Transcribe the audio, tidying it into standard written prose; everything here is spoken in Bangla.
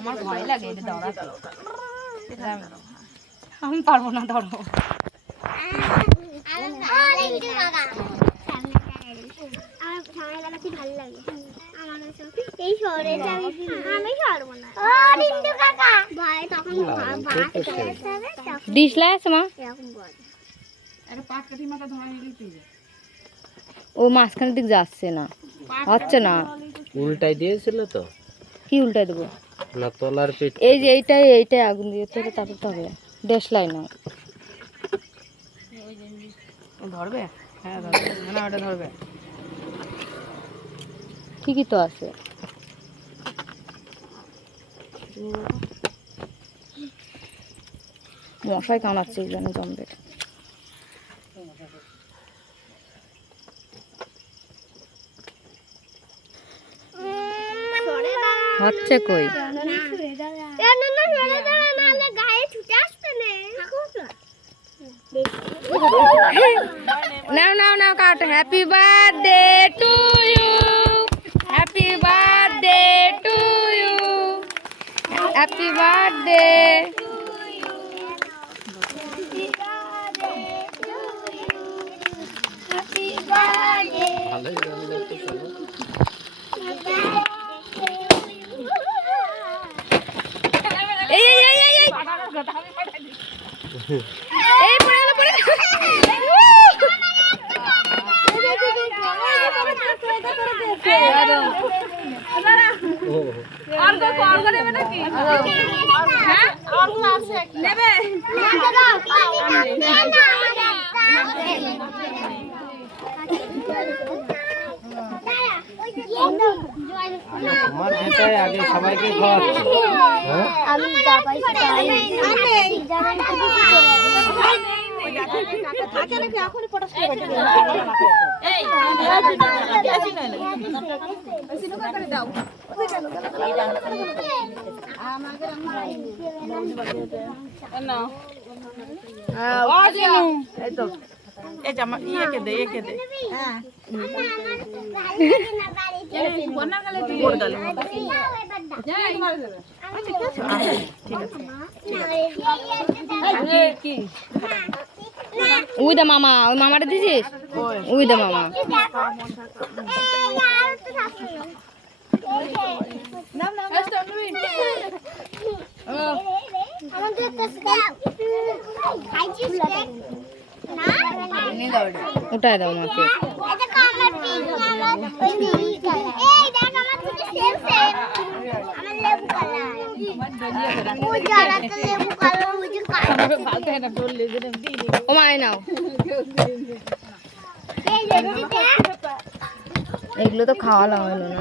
আমার ভয় লাগে এটা ধরাতে। আমি পারবো না ধরো। ও মাঝখানের দিক যাচ্ছে না, হচ্ছে না। উল্টাই দিয়েছিল তো। কি উল্টাই দেবো? না তলার পিঠ। এই যে এইটাই আগুন দিয়ে তো তারপর হবে দেশলাই না। ধরবে? হ্যাঁ ধরবে, না ওটা ধরবে। ঠিকই তো আছে। মশাই কামড়াচ্ছে এই জন্য জমবের। হচ্ছে কই? নাও নাও নাও cut. Happy birthday to you, happy birthday to you, happy birthday. এই এই এই এই এই এই পড়ে গেল পড়ে তোমার যেটাই আগে সবাইকে খাওয়াচ্ছি। আমি যা পাইছি তাই উই দা মামা, ওই মামাটা দিছিস? উই দা মামা। ওটাই দাও মাকে। ও মানে নাও, এগুলো তো খাওয়ালাম হলো না।